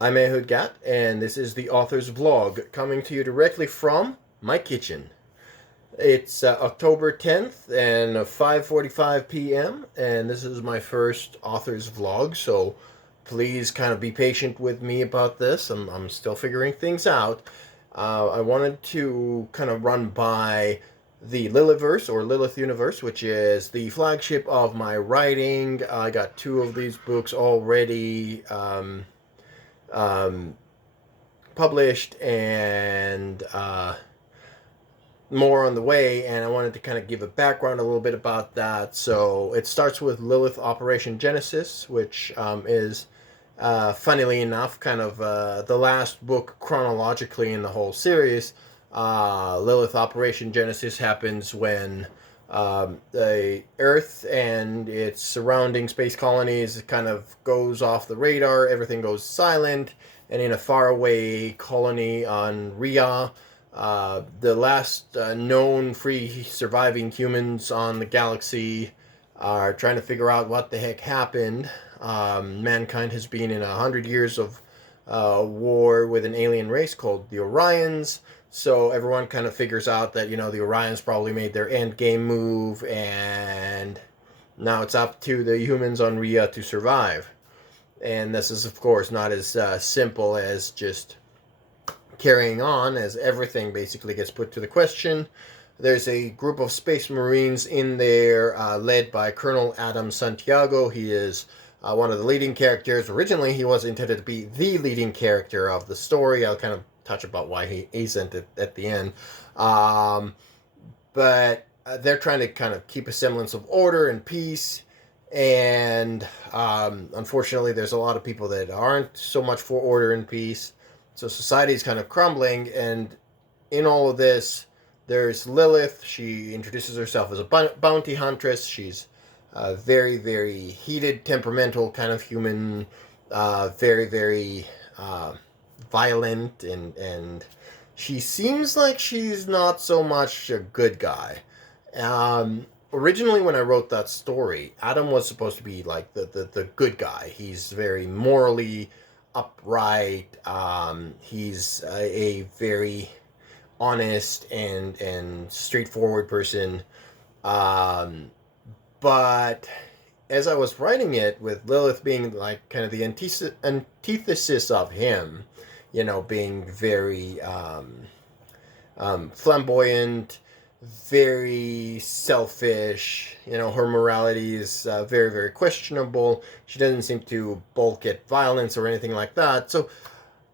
I'm Ehud Gat, and this is the author's vlog coming to you directly from my kitchen. It's October 10th and 5:45 p.m. and this is my first author's vlog, so please kind of be patient with me about this. I'm still figuring things out. I wanted to kind of run by the Liliverse or Lilith universe, which is the flagship of my writing. I got two of these books already. Um, Published and more on the way, and I wanted to kind of give a background a little bit about that. So it starts with Lilith Operation Genesis, which is funnily enough kind of the last book chronologically in the whole series. Lilith Operation Genesis happens when the Earth and its surrounding space colonies kind of goes off the radar, everything goes silent, and in a faraway colony on Rhea, the last known free surviving humans on the galaxy are trying to figure out what the heck happened. Mankind has been in 100 years of war with an alien race called the Orions. So everyone kind of figures out that, the Orions probably made their end game move, and now it's up to the humans on Rhea to survive. And this is, of course, not as simple as just carrying on, as everything basically gets put to the question. There's a group of space marines in there led by Colonel Adam Santiago. He is one of the leading characters. Originally, he was intended to be the leading character of the story. I'll kind of touch about why he isn't at the end. But they're trying to kind of keep a semblance of order and peace. And unfortunately, there's a lot of people that aren't so much for order and peace. So society is kind of crumbling, and in all of this, there's Lilith. She introduces herself as a bounty huntress. She's a very, very heated, temperamental kind of human, very, very violent, and she seems like she's not so much a good guy. Originally, when I wrote that story, Adam was supposed to be like the good guy. He's very morally upright. He's a very honest and straightforward person. Um, but as I was writing it, with Lilith being like kind of the antithesis of him, being very flamboyant, very selfish. Her morality is very, very questionable. She doesn't seem to bulk at violence or anything like that. So,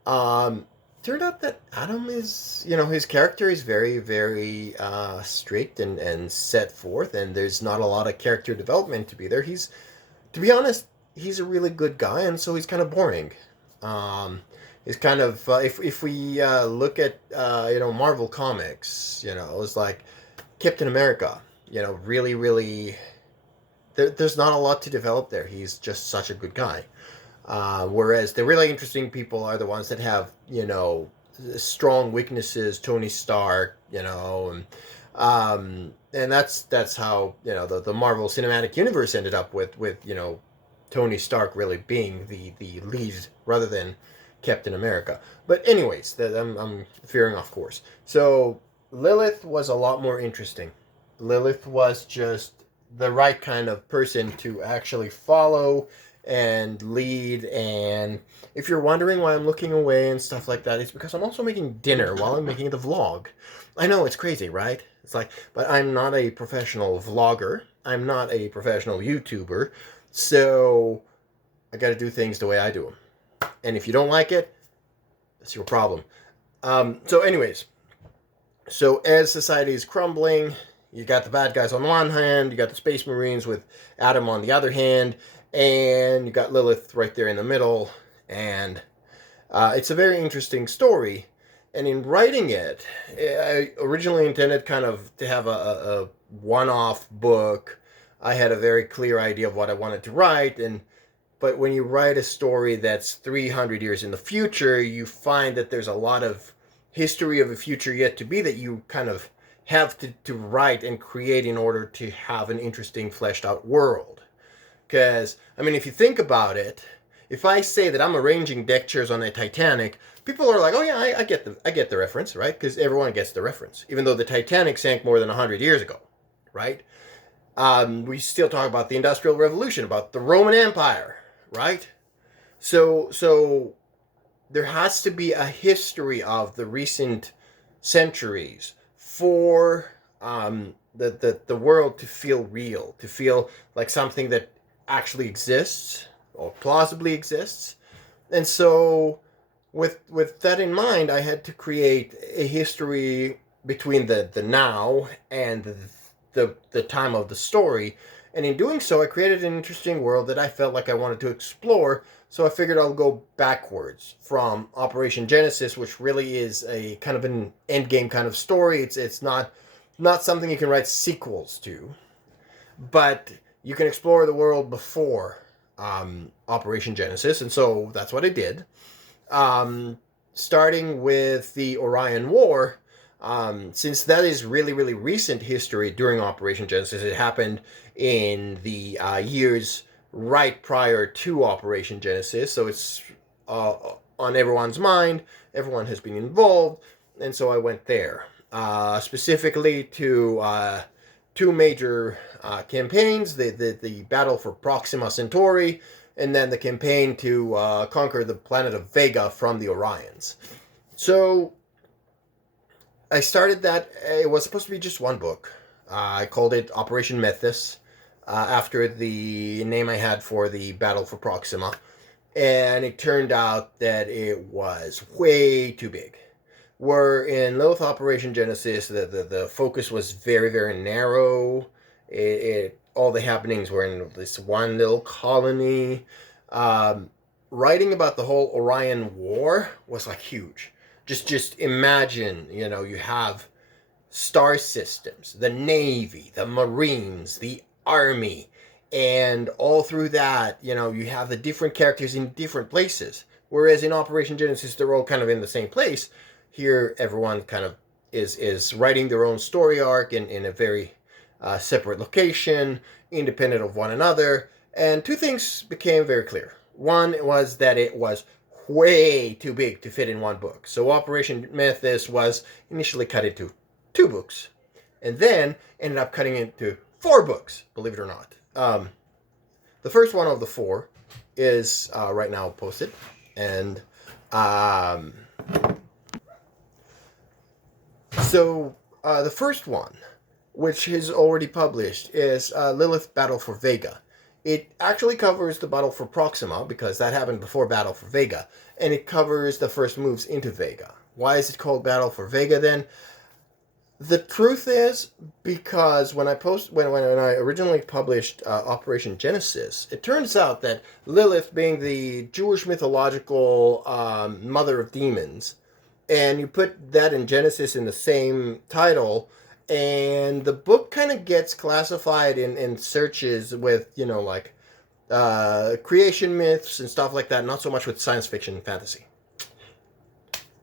turned out that Adam is, his character is very, very strict and set forth, and there's not a lot of character development to be there. To be honest, he's a really good guy, and so he's kind of boring. He's kind of if we look at Marvel comics, it's like Captain America. Really, really, there's not a lot to develop there. He's just such a good guy. Whereas the really interesting people are the ones that have, strong weaknesses. Tony Stark, and that's how the Marvel Cinematic Universe ended up with Tony Stark really being the lead rather than Captain America. But anyways, I'm veering off course. So Lilith was a lot more interesting. Lilith was just the right kind of person to actually follow and lead. And if you're wondering why I'm looking away and stuff like that, it's because I'm also making dinner while I'm making the vlog. I know, it's crazy, right? It's like, but I'm not a professional vlogger. I'm not a professional YouTuber. So I got to do things the way I do them. And if you don't like it, that's your problem. So anyways, so as society is crumbling, you got the bad guys on one hand, you got the space marines with Adam on the other hand, and you got Lilith right there in the middle. And it's a very interesting story. And in writing it, I originally intended kind of to have a one-off book. I had a very clear idea of what I wanted to write, but when you write a story that's 300 years in the future, you find that there's a lot of history of a future yet to be that you kind of have to write and create in order to have an interesting fleshed out world. Because, I mean, if you think about it, if I say that I'm arranging deck chairs on a Titanic, people are like, "Oh yeah, I get the reference, right?" Because everyone gets the reference, even though the Titanic sank more than 100 years ago, right? We still talk about the Industrial Revolution, about the Roman Empire, right? So there has to be a history of the recent centuries for the world to feel real, to feel like something that actually exists or plausibly exists. And so with that in mind, I had to create a history between the now and the time of the story. And in doing so, I created an interesting world that I felt like I wanted to explore. So I figured I'll go backwards from Operation Genesis, which really is a kind of an endgame kind of story. It's not something you can write sequels to, but you can explore the world before Operation Genesis, and so that's what I did. Starting with the Orion War, since that is really, really recent history during Operation Genesis, it happened in the years right prior to Operation Genesis, so it's on everyone's mind. Everyone has been involved, and so I went there. Specifically to two major campaigns, the battle for Proxima Centauri, and then the campaign to conquer the planet of Vega from the Orions. So I started that. It was supposed to be just one book. I called it Operation Methus, after the name I had for the battle for Proxima. And it turned out that it was way too big. Where in Lilith Operation Genesis, the focus was very, very narrow. All the happenings were in this one little colony. Writing about the whole Orion War was like huge. Just imagine, you have star systems, the Navy, the Marines, the Army, and all through that, you have the different characters in different places. Whereas in Operation Genesis, they're all kind of in the same place. Here, everyone kind of is writing their own story arc in a very separate location, independent of one another. And two things became very clear. One was that it was way too big to fit in one book. So Operation Methus was initially cut into 2 books, and then ended up cutting into 4 books, believe it or not. The first one of the 4 is right now posted, and so the first one, which is already published, is Lilith Battle for Vega. It actually covers the Battle for Proxima, because that happened before Battle for Vega, and it covers the first moves into Vega. Why is it called Battle for Vega then? The truth is, because when I originally published Operation Genesis, it turns out that Lilith, being the Jewish mythological mother of demons, and you put that in Genesis in the same title, and the book kind of gets classified in searches with, creation myths and stuff like that, not so much with science fiction and fantasy.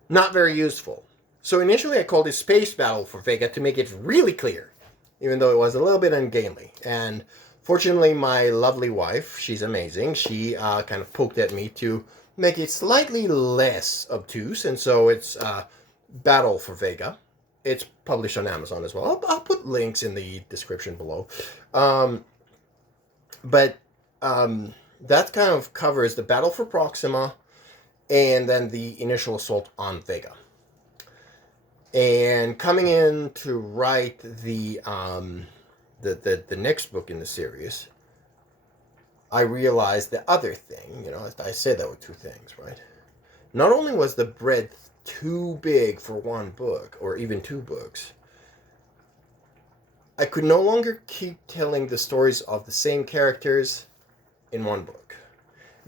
Not very useful. So initially I called it Space Battle for Vega to make it really clear, even though it was a little bit ungainly. And fortunately, my lovely wife, she's amazing, she kind of poked at me to make it slightly less obtuse, and so it's Battle for Vega. It's published on Amazon as well. I'll put links in the description below. But that kind of covers the Battle for Proxima and then the initial assault on Vega. And coming in to write the next book in the series, I realized the other thing. I said there were 2 things, right? Not only was the breadth too big for one book, or even 2 books, I could no longer keep telling the stories of the same characters in one book,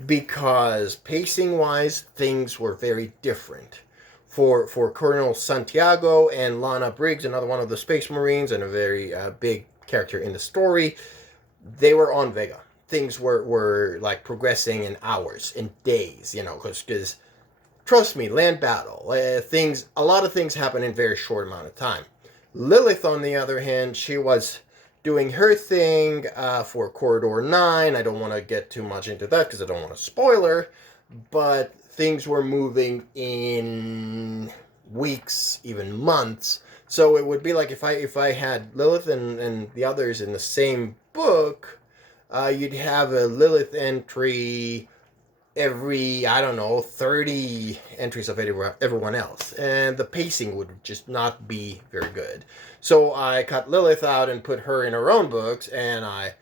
because pacing-wise, things were very different. For Colonel Santiago and Lana Briggs, another one of the Space Marines and a very big character in the story, they were on Vega. Things were like progressing in hours, in days, because trust me, land battle, a lot of things happen in a very short amount of time. Lilith, on the other hand, she was doing her thing for Corridor 9. I don't want to get too much into that because I don't want to spoil her, but things were moving in weeks, even months. So it would be like if I had Lilith and the others in the same book, you'd have a Lilith entry every, I don't know, 30 entries of everyone else. And the pacing would just not be very good. So I cut Lilith out and put her in her own books, and I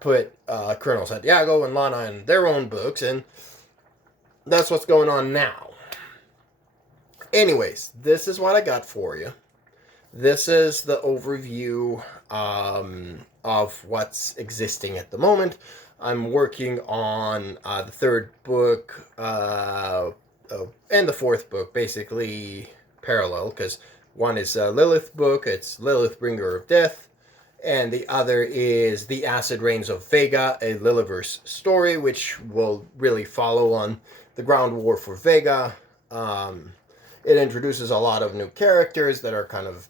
put Colonel Santiago and Lana in their own books, and that's what's going on now. Anyways, this is what I got for you. This is the overview of what's existing at the moment. I'm working on the third book and the fourth book, basically parallel, because one is a Lilith book, it's Lilith, Bringer of Death, and the other is The Acid Rains of Vega, a Liliverse story, which will really follow on the ground war for Vega. It introduces a lot of new characters that are kind of,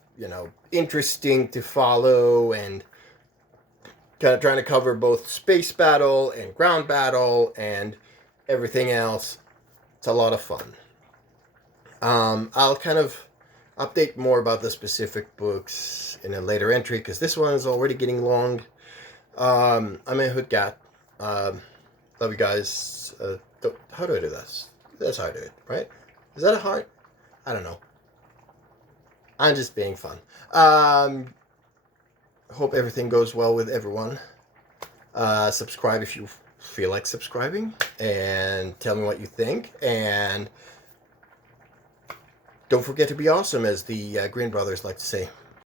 interesting to follow, and kind of trying to cover both space battle and ground battle and everything else. It's a lot of fun. I'll kind of update more about the specific books in a later entry because this one is already getting long. I'm a Hoodgat. Love you guys. How do I do this? That's how I do it, right? Is that a heart? I don't know. I'm just being fun. Hope everything goes well with everyone. Subscribe if you feel like subscribing, and tell me what you think. And don't forget to be awesome, as the Green Brothers like to say.